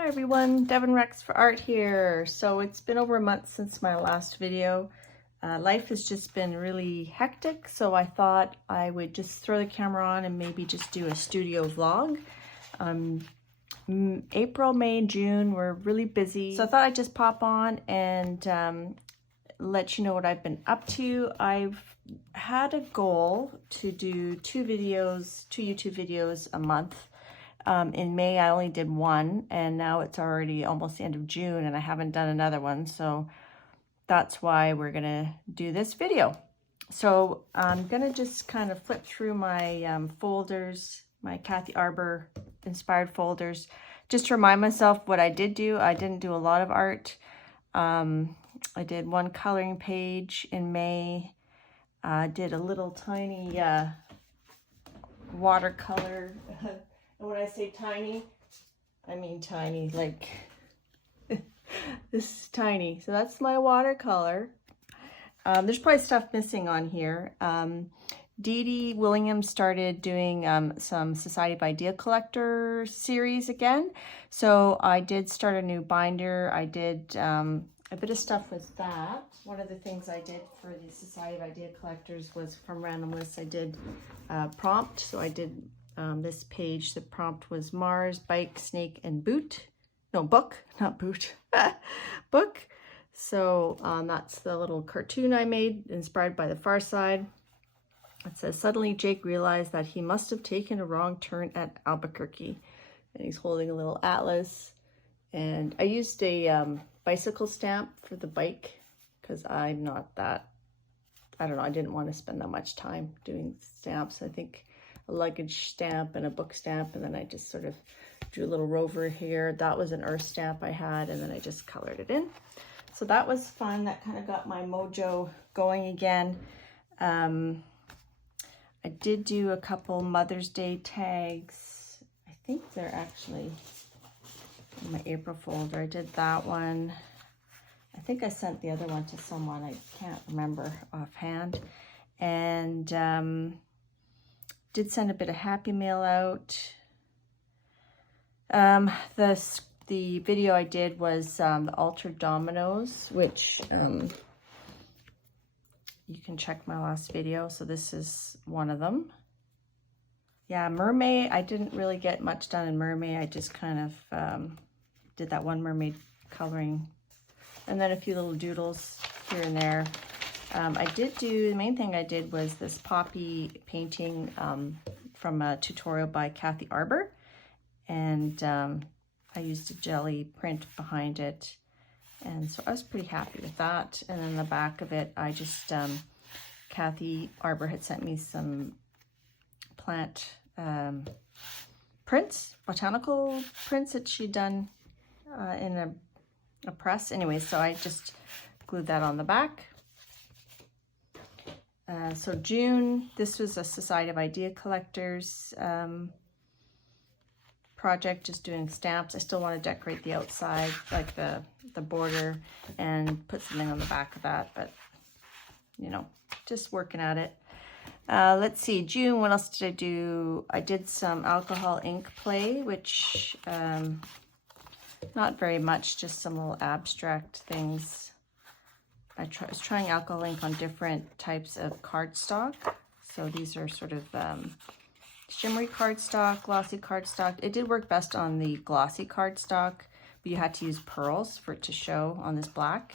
Hi everyone, Devin Rex for Art here. So it's been over a month since my last video. Life has just been really hectic, so I thought I would just throw the camera on and maybe just do a studio vlog. April, May, and June were really busy, so I thought I'd just pop on and let you know what I've been up to. I've had a goal to do two YouTube videos a month. In May, I only did one, and now it's already almost the end of June, and I haven't done another one, so that's why we're gonna do this video. So I'm gonna just kind of flip through my folders, my Kathy Arbor inspired folders, just to remind myself what I did do. I didn't do a lot of art. I did one coloring page in May. I did a little tiny watercolor. And when I say tiny, I mean tiny, like this is tiny. So that's my watercolor. There's probably stuff missing on here. Dee Dee Willingham started doing some Society of Idea Collector series again. So I did start a new binder. I did a bit of stuff with that. One of the things I did for the Society of Idea Collectors was from Random Lists. I did prompt. So I did this page. The prompt was Mars, bike, snake, and boot. No, book, not boot. Book. So that's the little cartoon I made, inspired by The Far Side. It says, suddenly Jake realized that he must have taken a wrong turn at Albuquerque. And he's holding a little atlas. And I used a bicycle stamp for the bike because I'm not that, I don't know, I didn't want to spend that much time doing stamps. I think a luggage stamp and a book stamp, and then I just sort of drew a little rover here. That was an earth stamp I had, and then I just colored it in. So that was fun. That kind of got my mojo going again. I did do a couple Mother's Day tags. I think they're actually in my April folder. I did that one. I think I sent the other one to someone. I can't remember offhand. And did send a bit of Happy Mail out. The video I did was the Altered Dominoes, which you can check my last video. So this is one of them. Yeah, mermaid. I didn't really get much done in mermaid. I just kind of did that one mermaid coloring, and then a few little doodles here and there. I did do, the main thing I did was this poppy painting from a tutorial by Kathy Arbor, and I used a jelly print behind it, and so I was pretty happy with that. And then the back of it, I just, Kathy Arbor had sent me some plant prints, botanical prints that she'd done in a press. Anyway, so I just glued that on the back. So June, this was a Society of Idea Collectors project, just doing stamps. I still want to decorate the outside, like the border, and put something on the back of that, but you know, just working at it. Let's see, June, what else did I do? I did some alcohol ink play, which not very much, just some little abstract things. I was trying alcohol ink on different types of cardstock. So these are sort of shimmery cardstock, glossy cardstock. It did work best on the glossy cardstock, but you had to use pearls for it to show on this black.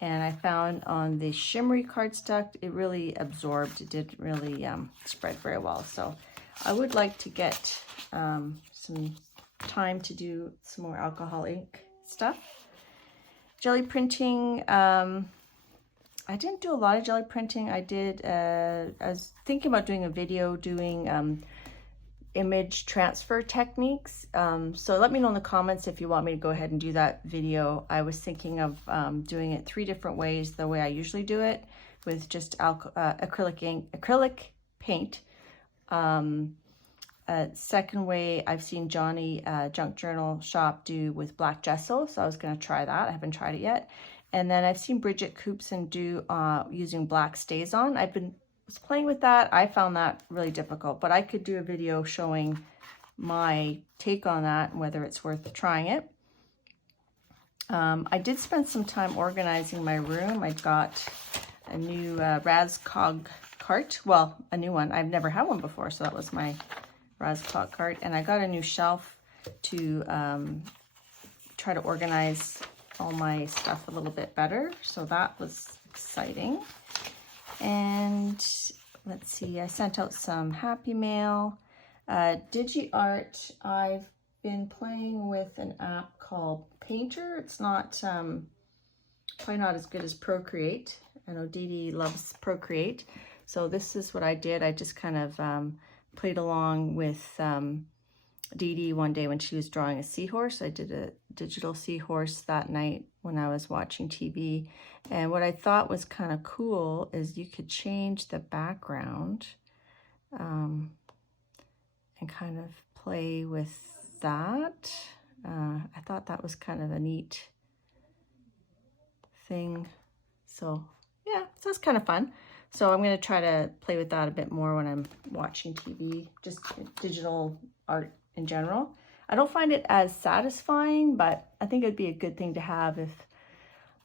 And I found on the shimmery cardstock, it really absorbed. It didn't really spread very well. So I would like to get some time to do some more alcohol ink stuff. Jelly printing. I didn't do a lot of jelly printing. I was thinking about doing a video doing image transfer techniques. So let me know in the comments if you want me to go ahead and do that video. I was thinking of doing it 3 different ways, the way I usually do it, with just acrylic paint. Second way, I've seen Johnny Junk Journal Shop do with black gesso, so I was going to try that. I haven't tried it yet. And then I've seen Bridget Coopson do using black StazOn. Was playing with that. I found that really difficult, but I could do a video showing my take on that and whether it's worth trying it. I did spend some time organizing my room. I got a new Razcog cart. Well, a new one. I've never had one before, so that was my Razcog cart. And I got a new shelf to try to organize all my stuff a little bit better. So that was exciting. And let's see, I sent out some happy mail. DigiArt, I've been playing with an app called Painter. It's not, probably not as good as Procreate. I know Dee Dee loves Procreate. So this is what I did. I just kind of played along with Dee Dee one day when she was drawing a seahorse. I did a digital seahorse that night when I was watching TV. And what I thought was kind of cool is you could change the background and kind of play with that. I thought that was kind of a neat thing. So yeah, so it's kind of fun. So I'm going to try to play with that a bit more when I'm watching TV, just digital art in general. I don't find it as satisfying, but I think it'd be a good thing to have if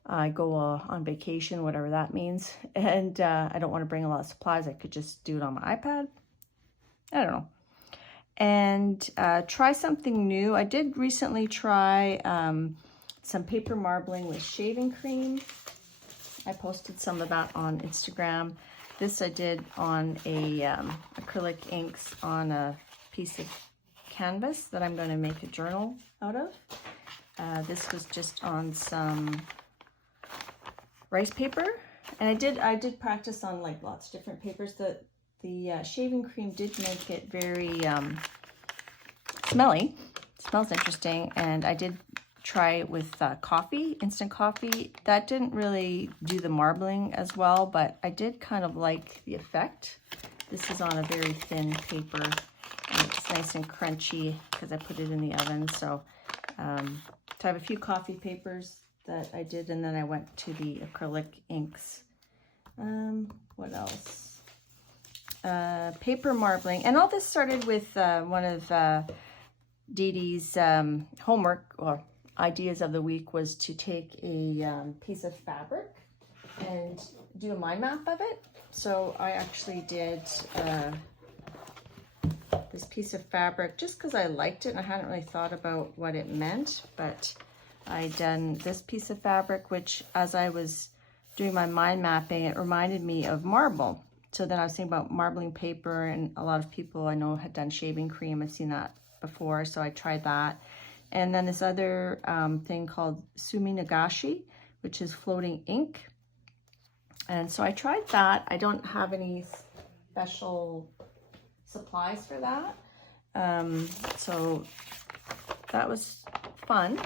I go on vacation, whatever that means. And I don't want to bring a lot of supplies. I could just do it on my iPad. I don't know. And try something new. I did recently try some paper marbling with shaving cream. I posted some of that on Instagram. This I did on a acrylic inks on a piece of canvas that I'm going to make a journal out of. This was just on some rice paper, and I did practice on like lots of different papers. The shaving cream did make it very smelly. It smells interesting, and I did try it with coffee, instant coffee. That didn't really do the marbling as well, but I did kind of like the effect. This is on a very thin paper, and it's nice and crunchy because I put it in the oven. So, so I have a few coffee papers that I did, and then I went to the acrylic inks. What else? Paper marbling, and all this started with one of Dee Dee's homework or ideas of the week was to take a piece of fabric and do a mind map of it. So I actually did this piece of fabric just because I liked it and I hadn't really thought about what it meant, but I done this piece of fabric, which as I was doing my mind mapping, it reminded me of marble. So then I was thinking about marbling paper, and a lot of people I know had done shaving cream. I've seen that before, so I tried that. And then this other thing called sumi nagashi, which is floating ink. And so I tried that. I don't have any special supplies for that. So that was fun.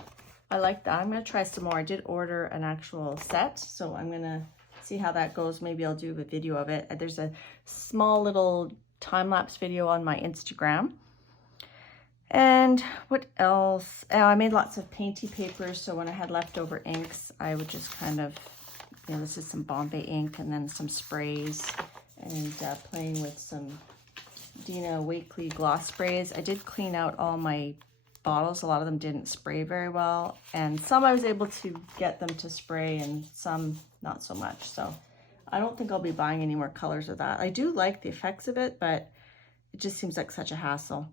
I like that. I'm going to try some more. I did order an actual set, so I'm going to see how that goes. Maybe I'll do a video of it. There's a small little time-lapse video on my Instagram. And what else? Oh, I made lots of painty papers, so when I had leftover inks, I would just kind of, you know, this is some Bombay ink and then some sprays, and playing with some Dina Wakley gloss sprays. I did clean out all my bottles. A lot of them didn't spray very well, and some I was able to get them to spray and some not so much. So I don't think I'll be buying any more colors of that. I do like the effects of it, but it just seems like such a hassle.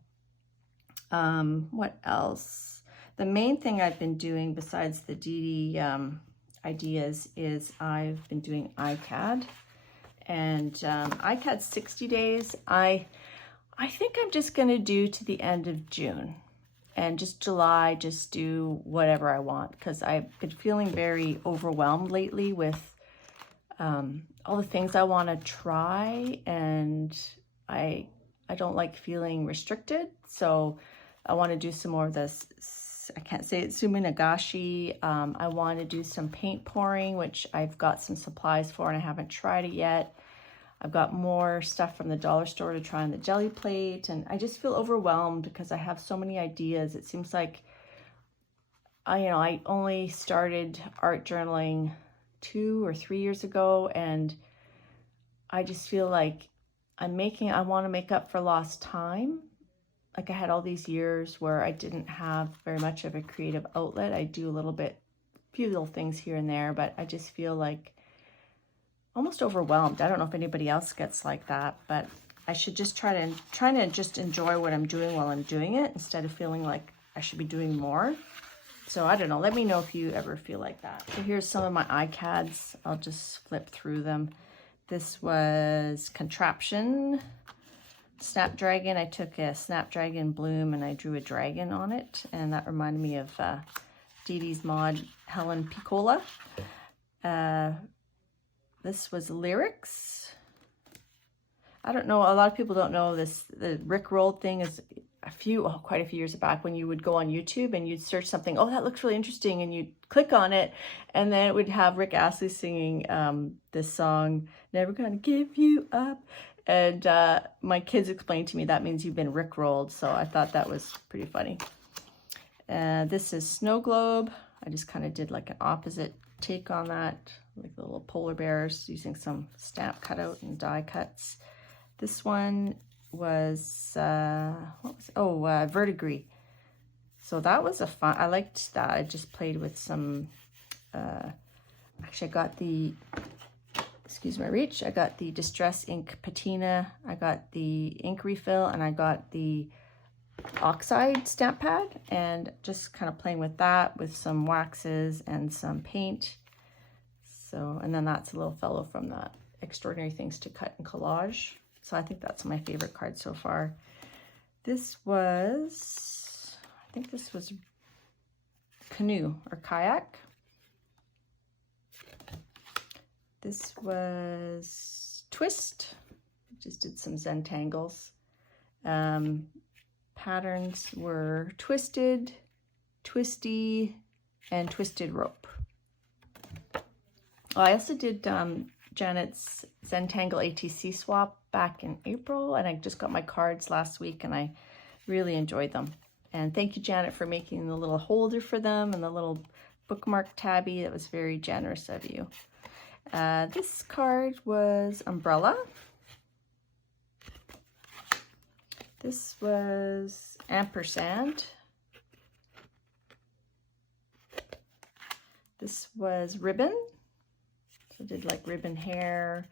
What else? The main thing I've been doing besides the Dee Dee ideas is I've been doing ICAD, and ICAD 60 days. I think I'm just going to do to the end of June, and just July, just do whatever I want, because I've been feeling very overwhelmed lately with all the things I want to try, and I don't like feeling restricted. So I want to do some more of this, I can't say it, sumi nagashi. I want to do some paint pouring, which I've got some supplies for and I haven't tried it yet. I've got more stuff from the dollar store to try on the jelly plate, and I just feel overwhelmed because I have so many ideas. It seems like I only started art journaling 2 or 3 years ago, and I just feel like I want to make up for lost time. Like I had all these years where I didn't have very much of a creative outlet. I do a little bit few little things here and there, but I just feel like almost overwhelmed. I don't know if anybody else gets like that, but I should just trying to just enjoy what I'm doing while I'm doing it instead of feeling like I should be doing more. So I don't know. Let me know if you ever feel like that. So here's some of my ICADs. I'll just flip through them. This was Contraption, Snapdragon. I took a Snapdragon bloom and I drew a dragon on it. And that reminded me of Dee Dee's mod, Helen Piccola. This was Lyrics. I don't know, a lot of people don't know this. The Rickrolled thing is quite a few years back when you would go on YouTube and you'd search something, oh, that looks really interesting, and you'd click on it, and then it would have Rick Astley singing this song, Never Gonna Give You Up. And my kids explained to me that means you've been Rickrolled, so I thought that was pretty funny. This is Snow Globe. I just kind of did like an opposite take on that, like the little polar bears, using some stamp cutout and die cuts. This one was, Verdigris. So that was a fun, I liked that. I just played with some, actually I got the, excuse my reach, I got the Distress ink patina, I got the ink refill, and I got the oxide stamp pad, and just kind of playing with that with some waxes and some paint. So, and then that's a little fellow from the Extraordinary Things to Cut and Collage. So I think that's my favorite card so far. This was, I think this was Canoe or Kayak. This was Twist. Just did some Zentangles. Patterns were Twisted, Twisty, and Twisted Rope. Oh, I also did Janet's Zentangle ATC swap back in April, and I just got my cards last week and I really enjoyed them. And thank you, Janet, for making the little holder for them and the little bookmark tabby. That was very generous of you. This card was Umbrella. This was Ampersand. This was Ribbon. So I did like ribbon hair.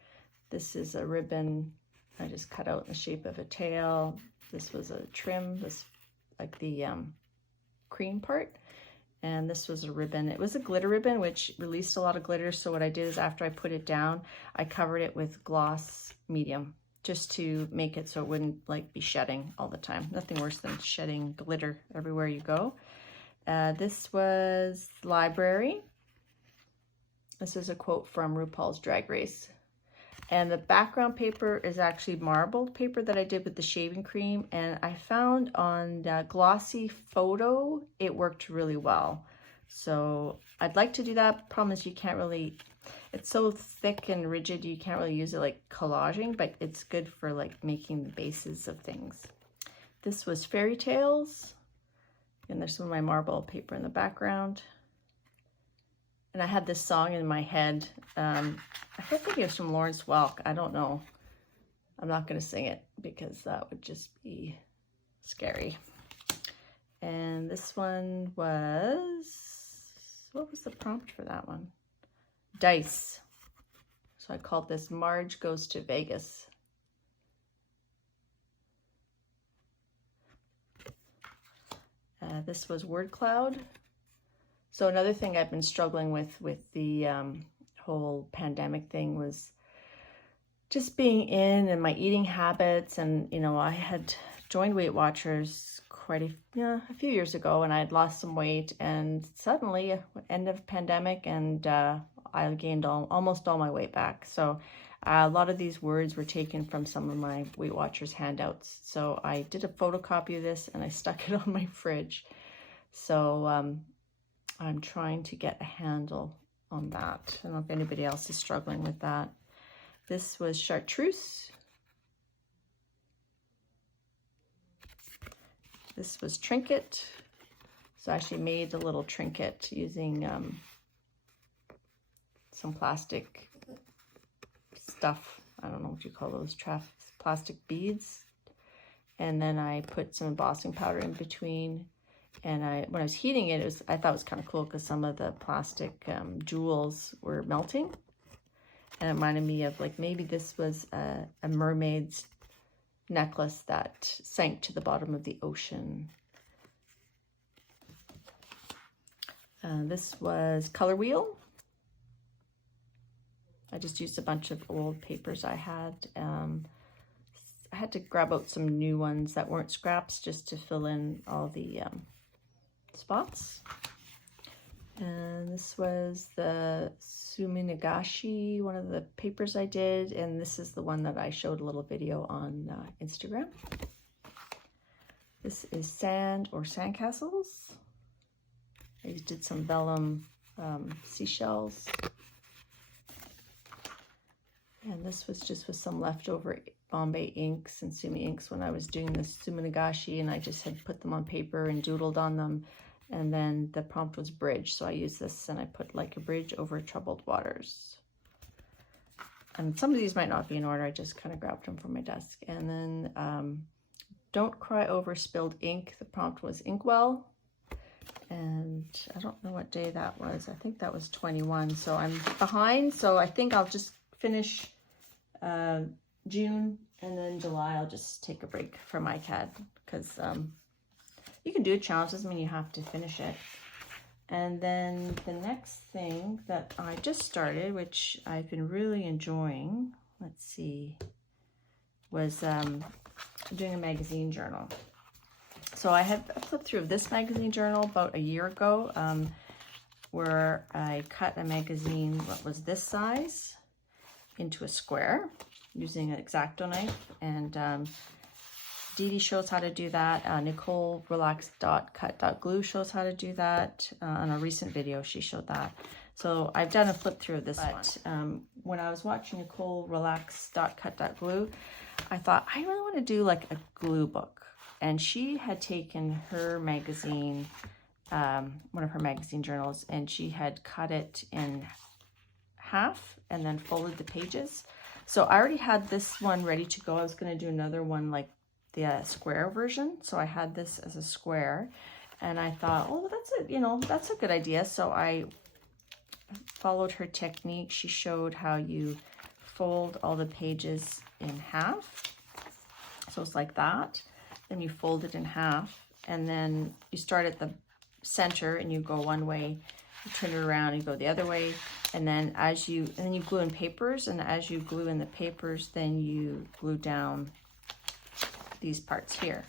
This is a ribbon I just cut out in the shape of a tail. This was a trim, this like the cream part. And this was a ribbon. It was a glitter ribbon, which released a lot of glitter. So what I did is after I put it down, I covered it with gloss medium just to make it so it wouldn't like be shedding all the time. Nothing worse than shedding glitter everywhere you go. This was Library. This is a quote from RuPaul's Drag Race. And the background paper is actually marbled paper that I did with the shaving cream. And I found on the Glossy Photo, it worked really well. So I'd like to do that. Problem is you can't really, it's so thick and rigid, you can't really use it like collaging, but it's good for like making the bases of things. This was Fairy Tales. And there's some of my marble paper in the background. And I had this song in my head. I think it was from Lawrence Welk. I don't know. I'm not going to sing it because that would just be scary. And this one was, what was the prompt for that one? Dice. So I called this Marge Goes to Vegas. This was Word Cloud. So another thing I've been struggling with the whole pandemic thing was just being in and my eating habits. And, you know, I had joined Weight Watchers quite a few years ago, and I had lost some weight, and suddenly end of pandemic, and I gained almost all my weight back. So a lot of these words were taken from some of my Weight Watchers handouts. So I did a photocopy of this and I stuck it on my fridge. So I'm trying to get a handle on that. I don't know if anybody else is struggling with that. This was Chartreuse. This was Trinket. So I actually made a little trinket using some plastic stuff. I don't know what you call those, plastic beads. And then I put some embossing powder in between. And when I was heating it, I thought it was kind of cool because some of the plastic jewels were melting. And it reminded me of like maybe this was a mermaid's necklace that sank to the bottom of the ocean. This was Color Wheel. I just used a bunch of old papers I had. I had to grab out some new ones that weren't scraps just to fill in all the spots. And this was the Suminagashi, one of the papers I did, and this is the one that I showed a little video on Instagram. This is Sand or Sandcastles. I did some vellum seashells. And this was just with some leftover Bombay inks and Sumi inks when I was doing this Suminagashi, and I just had put them on paper and doodled on them. And then the prompt was bridge, so I used this and I put like a bridge over troubled waters. And some of these might not be in order, I just kind of grabbed them from my desk. And then don't cry over spilled ink. The prompt was inkwell. And I don't know what day that was. I think that was 21. So I'm behind, so I think I'll just finish June, and then July I'll just take a break from ICAD, because you can do a challenge, doesn't mean you have to finish it. And then the next thing that I just started, which I've been really enjoying, let's see, was doing a magazine journal. So I flipped through this magazine journal about a year ago, where I cut a magazine, what was this size, into a square using an X-Acto knife. And Dee Dee shows how to do that. Nicole Relax.cut.glue shows how to do that. On a recent video, she showed that. So I've done a flip through of this one. When I was watching Nicole Relax.cut.glue, I thought, I really want to do like a glue book. And she had taken her magazine, one of her magazine journals, and she had cut it in half and then folded the pages. So I already had this one ready to go. I was going to do another one like the square version. So I had this as a square, and I thought, oh, that's it, you know, that's a good idea. So I followed her technique. She showed how you fold all the pages in half. So it's like that. Then you fold it in half, and then you start at the center and you go one way, you turn it around, you go the other way, and then you glue in papers, and as you glue in the papers, then you glue down these parts here.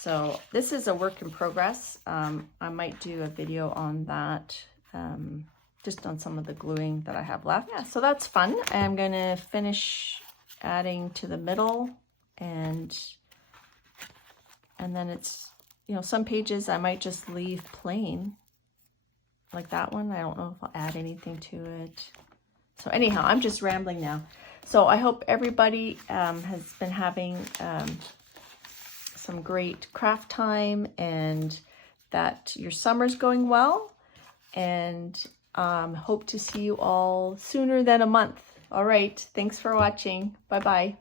So this is a work in progress. I might do a video on that, just on some of the gluing that I have left. Yeah, so that's fun. I'm gonna finish adding to the middle, and then it's, you know, some pages I might just leave plain, like that one. I don't know if I'll add anything to it. So anyhow, I'm just rambling now. So I hope everybody has been having some great craft time, and that your summer's going well, and hope to see you all sooner than a month. All right, thanks for watching. Bye-bye.